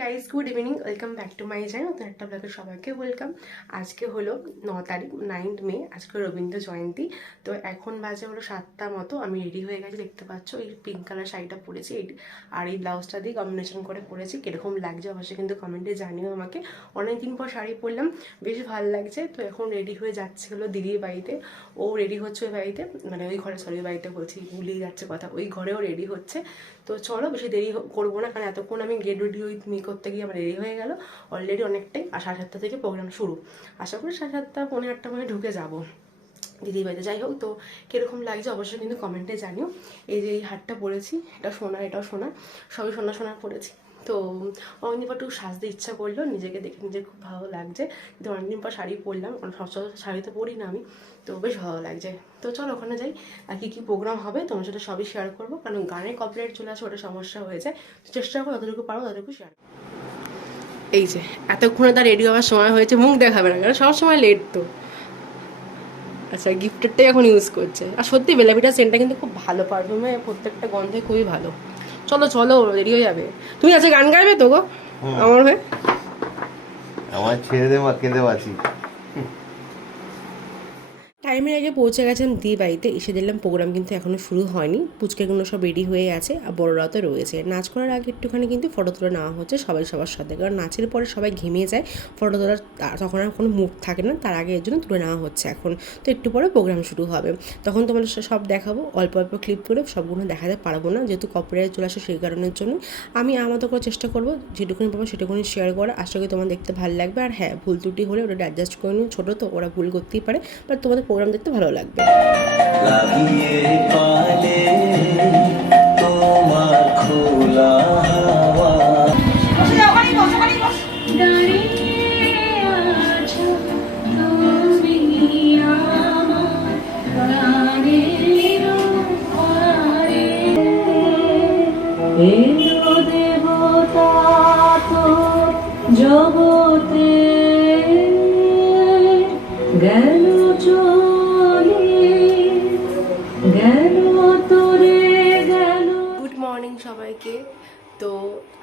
Guys good evening, welcome back to my channel. নতুন একটা ব্লগে সবাইকে ওয়েলকাম। আজকে হলো 9 তারিখ, 9th মে। আজকে রবীন্দ্র জয়ন্তী। তো এখন বাজে হলো 7টা মতো। আমি রেডি হয়ে গেছি, দেখতে পাচ্ছ। এই পিঙ্ক কালার শাড়িটা পরেছি আর এই ব্লাউজটা দিয়ে কম্বিনেশন করে পরেছি। কিরকম লাগছে অবশ্যই কিন্তু কমেন্টে জানিও আমাকে। অনেকদিন পর শাড়ি পরলাম, বেশ ভালো লাগছে। তো এখন রেডি হয়ে যাচ্ছে হলো দিদির বাড়িতে। ও রেডি হচ্ছে ওই বাড়িতে, মানে ওই ঘরে, সরি বাড়িতে বলছি, ভুলেই যাচ্ছে কথা, ওই ঘরেও রেডি হচ্ছে। তো চলো বেশি দেরি করবো না, কারণ এতক্ষণ আমি গেট রেডি উইথ মি করতে গিয়ে আমার দেরি হয়ে গেল অলরেডি অনেকটাই। আর 7:30 থেকে প্রোগ্রাম শুরু। আশা করি 7:30 পৌনে 8টা মানে ঢুকে যাবো দিদির বাড়িতে। যাই হোক, তো কীরকম লাগছে অবশ্যই কিন্তু কমেন্টে জানিও। এই যে এই হারটা পরেছি, এটা সোনা, এটাও সোনা, সবই সোনা সোনা পরেছি। তো অনেকদিন পর একটু সাজতে ইচ্ছা করলো, নিজেকে দেখে নিজে খুব ভালো লাগছে। কিন্তু অনেকদিন পর শাড়ি পরলাম, সচরাচর শাড়ি তো পরি না আমি, তো বেশ ভালো লাগছে। তো চলো ওখানে যাই। আর কী কী প্রোগ্রাম হবে তোমার সাথে সবই শেয়ার করবো, কারণ গানের কপিরাইট চলে আসে, ওটা সমস্যা হয়ে যায়। তো চেষ্টা করো যতটুকু পারো ততটুকু শেয়ার। এই যে এতক্ষণে তার রেডি হওয়ার সময় হয়েছে, মুখ দেখাবে না কারণ সবসময় লেট তো। আচ্ছা, গিফটেরটাই এখন ইউজ করছে। আর সত্যি বেলাভিটা সেন্টটা কিন্তু খুব ভালো, পারফিউমে প্রত্যেকটা গন্ধে খুবই ভালো। চলো চলো, দেরি হয়ে যাবে। তুমি আজকে গান গাইবে তো গো আমার হয়ে? আমার ছেড়ে দে মা, কেঁদে বাঁচি। টাইমের আগে পৌঁছে গেছেন দিদির বাড়িতে। এসে দেখলাম প্রোগ্রাম কিন্তু এখনও শুরু হয়নি। পুচকেগুলো সব রেডি হয়ে আছে আর বড়রাও তো রয়েছে। নাচ করার আগে একটুখানি কিন্তু ফটো তুলে নেওয়া হচ্ছে সবাই সবার সাথে, কারণ নাচের পরে সবাই ঘেমে যায়, ফটো তোলার তখন আর কোনো মুড থাকে না, তার আগে এর জন্য তুলে নেওয়া হচ্ছে এখন। তো একটু পরে প্রোগ্রাম শুরু হবে, তখন তোমাদের সব দেখাবো। অল্প অল্প ক্লিপ করে সবগুলো দেখাতে পারবো না, যেহেতু কপিরাইট চলে আসে, সেই কারণের জন্য আমি আমাদের করে চেষ্টা করবো যেটুকুনি পাবো সেটুকুনি শেয়ার করা। আশা করি তোমার দেখতে ভালো লাগবে। আর হ্যাঁ, ভুল ত্রুটি হলে ওটা অ্যাডজাস্ট করে নিও, ছোটো তো ওরা ভুল করতেই পারে, বাট তোমাদের প্রোগ্রাম দেখতে ভালো লাগবে। দেবতা তো জগতে গেল চলে, গেল তোরে গেল। গুড মর্নিং সবাইকে। তো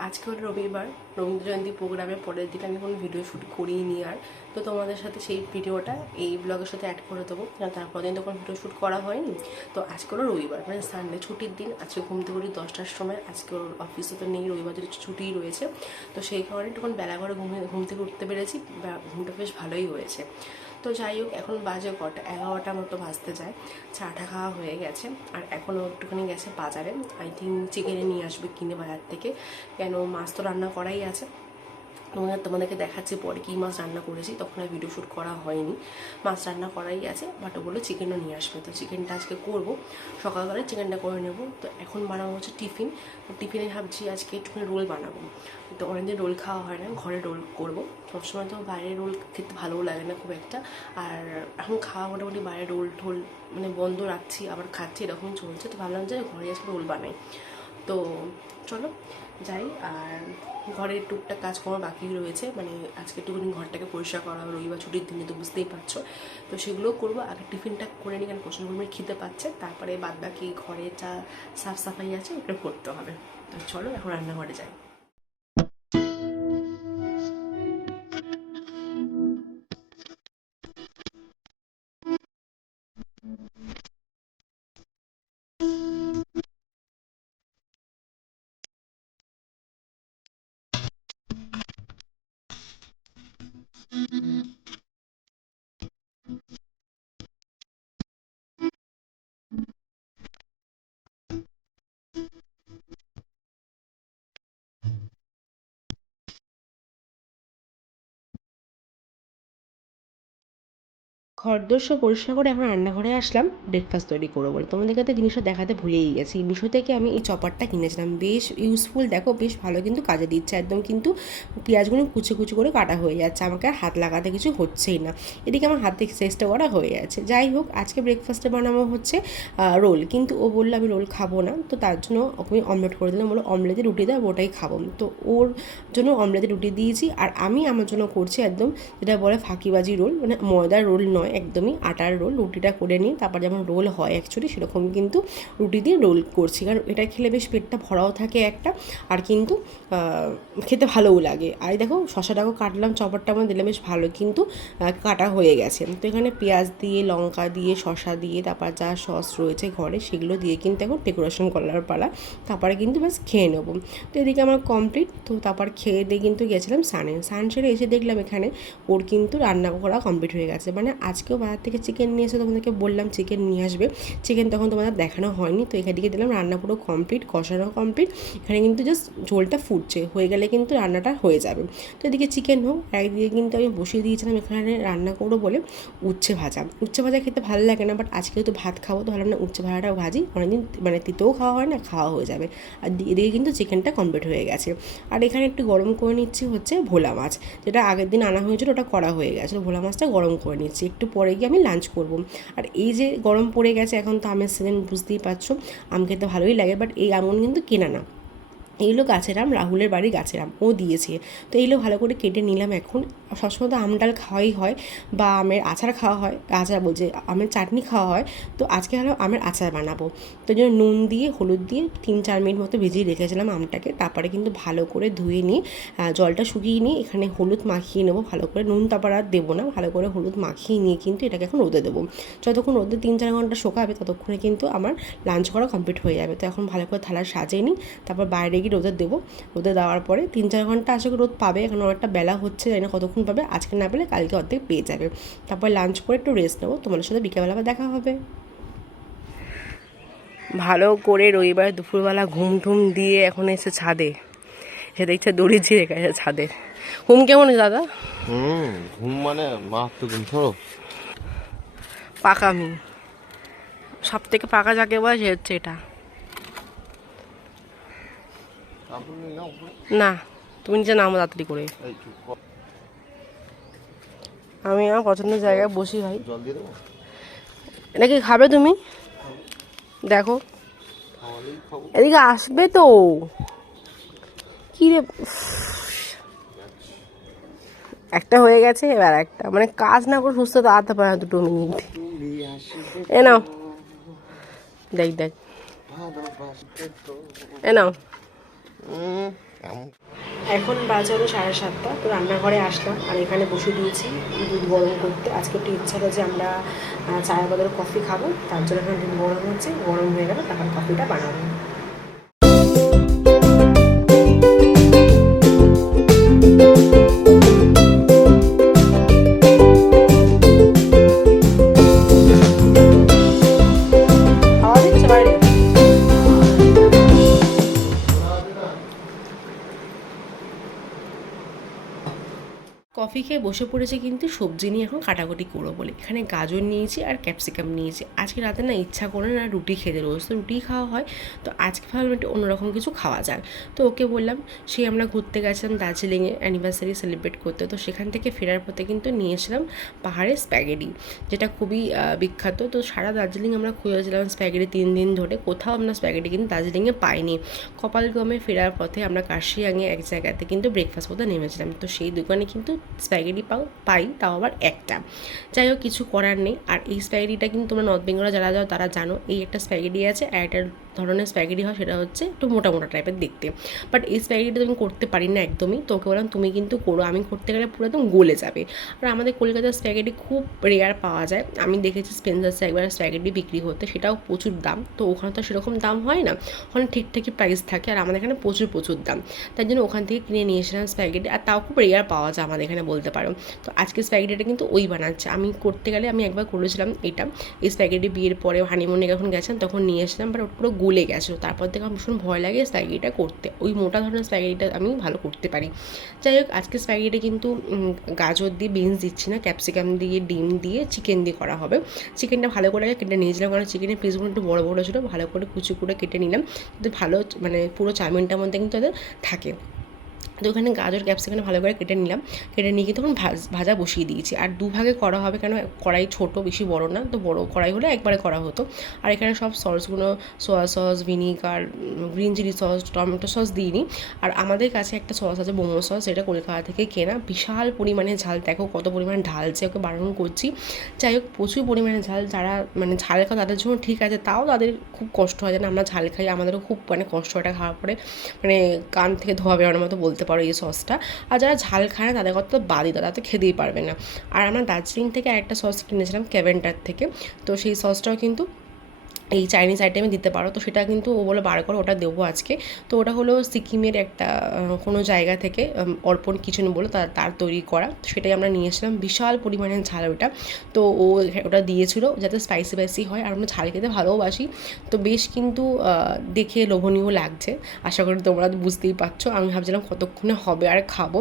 আজকে হলো রবিবার, রবীন্দ্র জয়ন্তী প্রোগ্রামের পরের দিন আমি কোনো ভিডিও শ্যুট করিনি আর। তো তোমাদের সাথে সেই ভিডিওটা এই ব্লগের সাথে অ্যাড করে দেবো, কারণ তারপর দিন তো কোনো ভিডিও শ্যুট করা হয়নি। তো আজকে হলো রবিবার, মানে সানডে, ছুটির দিন। আজকে ঘুম থেকে উঠি 10টার সময়। আজকে ওর অফিসে তো নেই, রবিবার যদি ছুটিই রয়েছে। তো সেই কারণে একটুক্ষণ বেলা করে ঘুম থেকে উঠতে পেরেছি, ঘুমটা বেশ ভালোই হয়েছে। তো যাই হোক, এখন বাজে কটা, 11টা মতো বাজতে যায়। চাটা খাওয়া হয়ে গেছে, আর এখনও একটুখানি গেছে বাজারে। আই থিঙ্ক চিকেনে নিয়ে আসবে কিনে বাজার থেকে, কেন মাছ তো রান্না করাই আছে। তোমাদেরকে দেখাচ্ছি পরে কী মাছ রান্না করেছি, তখন আর ভিডিও শ্যুট করা হয়নি। মাছ রান্না করাই আছে, বাট ওগুলো চিকেনও নিয়ে আসবে। তো চিকেনটা আজকে করবো, সকালবেলায় চিকেনটা করে নেবো। তো এখন বানাবো হচ্ছে টিফিন। টিফিনে ভাবছি আজকে একটুখানি রোল বানাবো। তো অনেকদিন রোল খাওয়া হয় না, ঘরে রোল করবো। সবসময় তো বাইরের রোল খেতে ভালোও লাগে না খুব একটা। আর এখন খাওয়া মোটামুটি বাইরের রোল ঠোল মানে বন্ধ রাখছি, আবার খাচ্ছি, এরকম চলছে। তো ভাবলাম যে ঘরে আজকে রোল বানাই। তো চলো যাই। আর ঘরের টুকটাক কাজকর্ম বাকি রয়েছে, মানে আজকে একটুখানি ঘরটাকে পরিষ্কার করা হবে, রবিবার ছুটির দিনে তো বুঝতেই পারছো। তো সেগুলোও করবো। আগে টিফিনটা করে নিই, কারণ প্রচুর পরিমাণে খিদে পাচ্ছে। তারপরে বাদ বাকি ঘরে যা সাফ সাফাই আছে ওটা করতে হবে। তো চলো এখন রান্নাঘরে যাই। ঘরদোর সব পরিষ্কার করে এখন রান্নাঘরে আসলাম ব্রেকফাস্ট তৈরি করবো বলে। তোমাদের কাছে জিনিসটা দেখাতে ভুলেই গেছি। মিশো থেকে আমি এই চপারটা কিনেছিলাম, বেশ ইউজফুল, দেখো বেশ ভালো কিন্তু কাজে দিচ্ছে একদম। কিন্তু পেঁয়াজগুলো কুচি কুচি করে কাটা হয়ে যাচ্ছে, আমাকে আর হাত লাগাতে কিছু হচ্ছেই না। এদিকে আমার হাতে এক্সারসাইজটা করা হয়ে যাচ্ছে। যাই হোক, আজকে ব্রেকফাস্টে বানাবো হচ্ছে রোল। কিন্তু ও বললো আমি রোল খাবো না, তো তার জন্য ওকে আমি অমলেট করে দিলাম। বললো অমলেটে রুটি দেয়, ওটাই খাবো। তো ওর জন্য অমলেটে রুটি দিয়েছি, আর আমি আমার জন্য করছি একদম যেটা বলে ফাঁকিবাজি রোল, মানে ময়দার রোল নয়, একদমই আটার রোল, রুটিটা করে নিই, তারপর যেমন রোল হয় অ্যাকচুয়ালি সেরকম কিন্তু রুটি দিয়ে রোল করছি, কারণ এটা খেলে বেশ পেটটা ভরাও থাকে একটা, আর কিন্তু খেতে ভালোও লাগে। আর দেখো শশাটাকেও কাটলাম, চপারটা আমার দিলে বেশ ভালো কিন্তু কাটা হয়ে গেছে। তো এখানে পেঁয়াজ দিয়ে, লঙ্কা দিয়ে, শশা দিয়ে, তারপর যা সস রয়েছে ঘরে সেগুলো দিয়ে কিন্তু এখন ডেকোরেশন করার পালা, তারপরে কিন্তু ব্যাস খেয়ে নেবো। তো এদিকে আমার কমপ্লিট। তো তারপর খেয়ে দিয়ে কিন্তু গেছিলাম সান সেরে এসে দেখলাম এখানে ওর কিন্তু রান্না করা কমপ্লিট হয়ে গেছে। মানে আজকেও বাজার থেকে চিকেন নিয়ে এসে তোমাদেরকে বললাম চিকেন নিয়ে আসবে, চিকেন তখন তোমাদের দেখানো হয়নি। তো এখানে দিকে দিলাম রান্না পুরো কমপ্লিট, কষানো কমপ্লিট, এখানে কিন্তু জাস্ট ঝোলটা ফুটছে, হয়ে গেলে কিন্তু রান্নাটা হয়ে যাবে। তো এদিকে চিকেন হোক, একদিকে কিন্তু আমি বসিয়ে দিয়েছিলাম এখানে রান্না করবো বলে উচ্ছে ভাজা খেতে ভালো লাগে না, বাট আজকেও তো ভাত খাবো তো ভাবলাম না উচ্ছে ভাজাটাও ভাজি, অনেকদিন মানে তিতেও খাওয়া হয় না, খাওয়া হয়ে যাবে। আর এদিকে কিন্তু চিকেনটা কমপ্লিট হয়ে গেছে। আর এখানে একটু গরম করে নিচ্ছি হচ্ছে ভোলা মাছ, যেটা আগের দিন আনা হয়েছিল ওটা করা হয়ে গেছে, ভোলা মাছটা গরম করে নিচ্ছি, একটু পরে গিয়ে আমি লাঞ্চ করব। আর এই যে গরম পড়ে গেছে, এখন তো আমের সিজন বুঝতেই পারছো, আম খেতে ভালোই লাগে, বাট এই আম কিন্তু কেনা না, এইগুলো গাছের আম, রাহুলের বাড়ি গাছের আম, ও দিয়েছে। তো এইগুলো ভালো করে কেটে নিলাম। এখন সবসময় তো আম ডাল খাওয়াই হয় বা আমের আচার খাওয়া হয়, আচার বলছে আমের চাটনি খাওয়া হয়, তো আজকে হলো আমের আচার বানাবো। তো জন্য নুন দিয়ে হলুদ দিয়ে 3-4 মিনিট মতো ভিজিয়ে রেখেছিলাম আমটাকে, তারপরে কিন্তু ভালো করে ধুয়ে নিয়ে জলটা শুকিয়ে নিয়ে এখানে হলুদ মাখিয়ে নেবো ভালো করে, নুন তারপর আর দেবো না, ভালো করে হলুদ মাখিয়ে নিয়ে কিন্তু এটাকে এখন রোদে দেবো। যতক্ষণ রোদে 3-4 ঘন্টা শোকাবে ততক্ষণে কিন্তু আমার লাঞ্চ করা কমপ্লিট হয়ে যাবে। তো এখন ভালো করে থালা সাজিয়ে নিই, তারপর বাইরে গিয়ে রোদে দেবো। রোদে দেওয়ার পরে 3-4 ঘন্টা আশা করি রোদ পাবে, এখন অনেকটা বেলা হচ্ছে, জানি না কতক্ষণ পাবে, আজকে না পেলে কালকে অর্ধেক পেয়ে যাবে। তারপর লাঞ্চ করে একটু রেস্ট নেবো, তোমাদের সাথে বিকেলবেলা আবার দেখা হবে। ভালো করে রবিবার দুপুরবেলা ঘুম টুম দিয়ে এখন এসে ছাদে, সে দেখছে দড়ি ঝিরে গেছে ছাদে। ঘুম কেমন হয়েছে দাদা? ঘুম মানে মারাত্মক ঘুম, ধরো পাকামি, সব থেকে পাকা যাকে বলে সে হচ্ছে এটা। না তুমি নিচে নামো তাড়াতাড়ি করে, আমি আমার পছন্দের জায়গায় বসি ভাই। জল দিয়ে দেবো, এটা কি খাবে তুমি? দেখো এদিকে আসবে তো, কি রে, একটা হয়ে গেছে, এবার একটা, মানে কাজ না করে সুস্থ দাঁড়াতে পারে না 2 মিনিট। এ নাও, দেখ এ নাও। এখন বাজে হলো 7:30। তো রান্নাঘরে আসলাম আর এখানে বসে দিয়েছি দুধ গরম করতে। আজকে একটু ইচ্ছা হলো যে আমরা চায়ের বদলে কফি খাবো, তার জন্য এখন দুধ গরম হচ্ছে, গরম হয়ে গেলে তারপর কফিটা বানাবো। কফি খেয়ে বসে পড়েছে কিন্তু সবজি নিয়ে এখন কাটাকুটি করবো বলে। এখানে গাজর নিয়েছি আর ক্যাপসিকাম নিয়েছি। আজকে রাতে না ইচ্ছা করে না রুটি খেতে, রোজ তো রুটি খাওয়া হয়, তো আজকে ভাবলাম একটু অন্যরকম কিছু খাওয়া যাক। তো ওকে বললাম, সেই আমরা ঘুরতে গেছিলাম দার্জিলিংয়ে অ্যানিভার্সারি সেলিব্রেট করতে, তো সেখান থেকে ফেরার পথে কিন্তু নিয়েছিলাম পাহাড়ের স্প্যাগেটি, যেটা খুবই বিখ্যাত। তো সারা দার্জিলিং আমরা খুঁজেছিলাম স্প্যাগেটি 3 দিন ধরে, কোথাও আমরা স্প্যাগেটি কিন্তু দার্জিলিংয়ে পাইনি। কপালগমে ফেরার পথে আমরা কার্শিয়াংয়ে এক জায়গাতে কিন্তু ব্রেকফাস্ট করতে নেমেছিলাম, তো সেই দোকানে কিন্তু স্প্যাগেটি পাই, তাও আবার একটা। যাই হোক কিছু করার নেই। আর এই স্প্যাগেটিটা কিন্তু তোমরা নর্থ বেঙ্গলে যারা যাও তারা জানো, এই একটা স্প্যাগেটি আছে আর একটা ধরনের স্প্যাগেটি হয়, সেটা হচ্ছে একটু মোটা মোটা টাইপের দেখতে। বাট এই স্প্যাগেটিটা তুমি করতে পারি না একদমই, তো ওকে বললাম তুমি কিন্তু করো, আমি করতে গেলে পুরো একদম গলে যাবে। আর আমাদের কলকাতার স্প্যাগেটি খুব রেয়ার পাওয়া যায়। আমি দেখেছি স্পেন্সার্সে একবার স্প্যাগেটি বিক্রি হতে, সেটাও প্রচুর দাম, তো ওখানে তো সেরকম দাম হয় না, ওখানে ঠিকঠাকই প্রাইস থাকে, আর আমাদের এখানে প্রচুর দাম। তার জন্য ওখান থেকে কিনে নিয়ে এসেছিলাম স্প্যাগেটি, আর তাও খুব রেয়ার পাওয়া যায় আমাদের এখানে বলতে পারো। তো আজকে স্প্যাগেটিটা কিন্তু ওই বানাচ্ছে, আমি করতে গেলে আমি একবার করেছিলাম এটা, এই স্প্যাগেটি বিয়ের পরে হানিমুনে যখন গেছিলাম তখন নিয়ে এসেছিলাম, বাট ওটা পুরো গলে গেছিলো। তারপর থেকে আমার ভীষণ ভয় লাগে স্প্যাগেটিটা করতে, ওই মোটা ধরনের স্প্যাগেটিটা আমি ভালো করতে পারি। যাই হোক আজকে স্প্যাগেটি কিন্তু গাজর দিয়ে, বিনস দিচ্ছি না, ক্যাপসিকাম দিয়ে, ডিম দিয়ে, চিকেন দিয়ে করা হবে। চিকেনটা ভালো করে কেটে নিয়েছিলাম, কারণ চিকেনের পিসগুলো একটু বড় বড় ছিল, ভালো করে কুচি করে কেটে নিলাম, যাতে ভালো মানে পুরো চাউমিনটার মধ্যে কিন্তু তাদের থাকে। তো ওখানে গাজর ক্যাপসিকাম ভালো করে কেটে নিলাম, কেটে নিয়ে তখন ভাজা বসিয়ে দিয়েছি। আর দুভাগে করা হবে, কেন কড়াই ছোট, বেশি বড় না, তো বড় কড়াই হলে একবারে করা হতো। আর এখানে সব সসগুলো soya sauce, vinegar, green chilli sauce, tomato sauce দিইনি। আর আমাদের কাছে একটা সস আছে মোমো সস, এটা কলকাতা থেকে কেনা, বিশাল পরিমাণে ঝাল, দেখো কত পরিমাণে ঢালছে, ওকে বারণ করছি। যাই হোক, প্রচুর পরিমাণে ঝাল, যারা মানে ঝাল খায় তাদের জন্য ঠিক আছে, তাও তাদের খুব কষ্ট হয়, যেন আমরা ঝাল খাই, আমাদেরও খুব মানে কষ্ট, এটা খাওয়ার পরে মানে কান থেকে ধোয়া বেরোনোর মতো বলতে পারো এই সসটা। আর যারা ঝাল খায় না তাদের কথা তো বাদই দাও, তারা তো খেতেই পারবে না। আর আমরা দার্জিলিং থেকে আরেকটা সস কিনেছিলাম ক্যাভেন্টার থেকে, তো সেই সসটাও কিন্তু এই চাইনিজ আইটেমে দিতে পারো, তো সেটা কিন্তু ও বলে বার করো, ওটা দেবো আজকে। তো ওটা হলো সিকিমের একটা কোনো জায়গা থেকে অর্পণ কিচেন বলে তার তৈরি করা, সেটাই আমরা নিয়েছিলাম, বিশাল পরিমাণে ঝাল ওটা। তো ও ওটা দিয়েছিল যাতে স্পাইসি হয়, আর আমরা ঝাল খেতে ভালোবাসি, তো বেশ কিন্তু দেখে লোভনীয় লাগছে, আশা করি তোমরা বুঝতেই পারছো। আমি ভাবছিলাম কতক্ষণে হবে আর খাবো।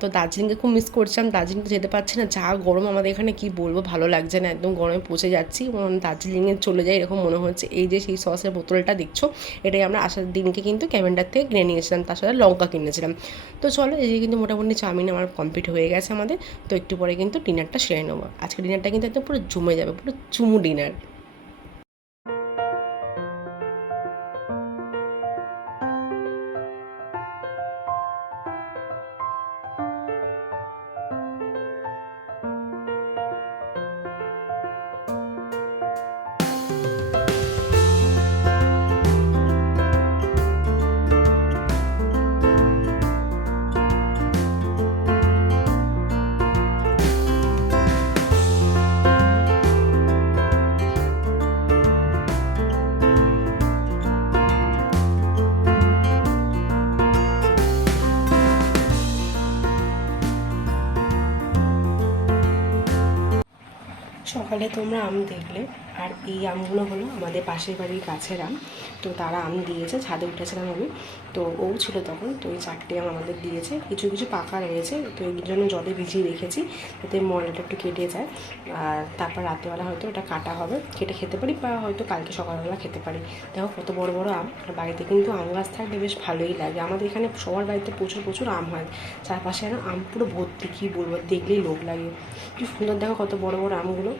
তো দার্জিলিংকে খুব মিস করছিলাম, দার্জিলিংকে যেতে পারছি না, যা গরম আমাদের এখানে, কি বলবো, ভালো লাগছে না, একদম গরমে পচে যাচ্ছি, দার্জিলিংয়ে চলে যাই এরকম মনে হচ্ছে। এই যে সেই সসের বোতলটা দেখছো, এটাই আমরা আসার দিনকে কিন্তু ক্যাভেন্টার থেকে কিনে নিয়েছিলাম, তার সাথে লঙ্কা কিনেছিলাম। তো চলো, এই যে কিন্তু মোটামুটি চাউমিন আমার কমপ্লিট হয়ে গেছে আমাদের। তো একটু পরে কিন্তু ডিনারটা সেরে নেবো। আজকে ডিনারটা কিন্তু একদম পুরো জমে যাবে, পুরো চুমু ডিনার। সকালে তোমরা আম দেখলে, আর এই আমগুলো হলো আমাদের পাশের বাড়ির গাছের আম। তো তারা আম দিয়েছে, ছাদে উঠেছিলাম আমি, তো ও ছিল তখন, তো এই 4টে আম আমাদের দিয়েছে, কিছু কিছু পাকা রয়েছে, তো এর জন্য জলে ভিজিয়ে রেখেছি যাতে ময়লাটা একটু কেটে যায়। আর তারপর রাত্রেবেলা হয়তো এটা কাটা হবে, কেটে খেতে পারি, বা হয়তো কালকে সকালবেলা খেতে পারি। দেখো কত বড় বড় আম, আর বাড়িতে কিন্তু আম গাছ থাকলে বেশ ভালোই লাগে। আমাদের এখানে সবার বাড়িতে প্রচুর প্রচুর আম হয়, চারপাশে না আম পুরো ভর্তি, কী বলবো, দেখলেই লোভ লাগে, কি সুন্দর, দেখো কত বড় বড় আমগুলো।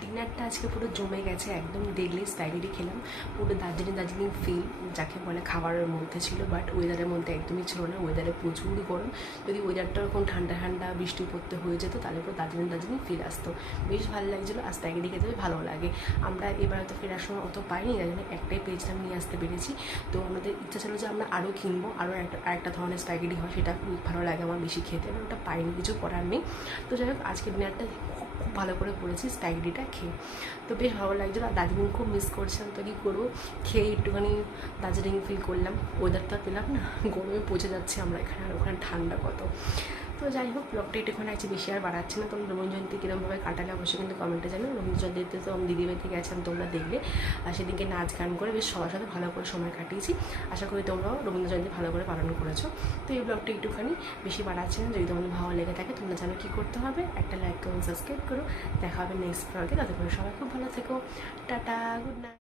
ডিনারটা আজকে পুরো জমে গেছে একদম, দেখলে স্প্যাগেটি খেলাম, পুরো দার্জিলিং ফিল যাকে বলে খাবারের মধ্যে ছিল, বাট ওয়েদারের মধ্যে একদমই ছিল না, ওয়েদারে প্রচুরই গরম। যদি ওয়েদারটা ওরকম ঠান্ডা ঠান্ডা বৃষ্টি পড়তে হয়ে যেত তাহলে পুরো দার্জিলিং ফিল আসতো, বেশ ভালো লাগছিলো। আর স্প্যাগেটি খেতে ভালো লাগে, আমরা এবার হয়তো ফেরার সময় অত পাইনি, তাই জন্য একটাই পেয়েছিলাম, নিয়ে আসতে পেরেছি। তো আমাদের ইচ্ছা ছিল যে আমরা আরও কিনবো, আরও আরেকটা ধরনের স্প্যাগেটি হয়, সেটা খুব ভালো লাগে আমার বেশি খেতে, এবার ওটা পাইনি, কিছু করার নেই। তো যাই হোক, আজকে ডিনারটা খুব ভালো করে করেছি স্প্যাগেটিটা খেয়ে, তো বেশ ভালো লাগছিলো। আর দার্জিলিং খুব মিস করছিলাম, তো কী করবো, খেয়ে একটুখানি দার্জিলিং ফিল করলাম, ওয়েদারটা পেলাম না, গরমে পচে যাচ্ছে আমরা এখানে, আর ওখানে ঠান্ডা কত। তো যাই হোক, ব্লগটা একটুখানি আছে, বেশি আর বাড়াচ্ছি না। তোমরা রবীন্দ্র জয়ন্তী কীরকমভাবে কাটালে অবশ্যই কিন্তু কমেন্টে জানো। রবীন্দ্র জয়ন্তীতে তো আমি দিদিবাড়ি থেকে গেছিলাম, তোমরা দেখলে, আর সেদিনকে নাচ গান করে বেশ সবার সাথে ভালো করে সময় কাটিয়েছি। আশা করি তোমরাও রবীন্দ্র জয়ন্তী ভালো করে পালন করেছো। তো এই ব্লগটা একটুখানি বেশি বাড়াচ্ছি না, যদি তোমাদের ভালো লেগে থাকে তোমরা জানো কী করতে হবে, একটা লাইক, কমেন্ট, সাবস্ক্রাইব করো। দেখা হবে নেক্সট ব্লগে, তাতে করে সবাই খুব ভালো থেকো, টাটা, গুড নাইট।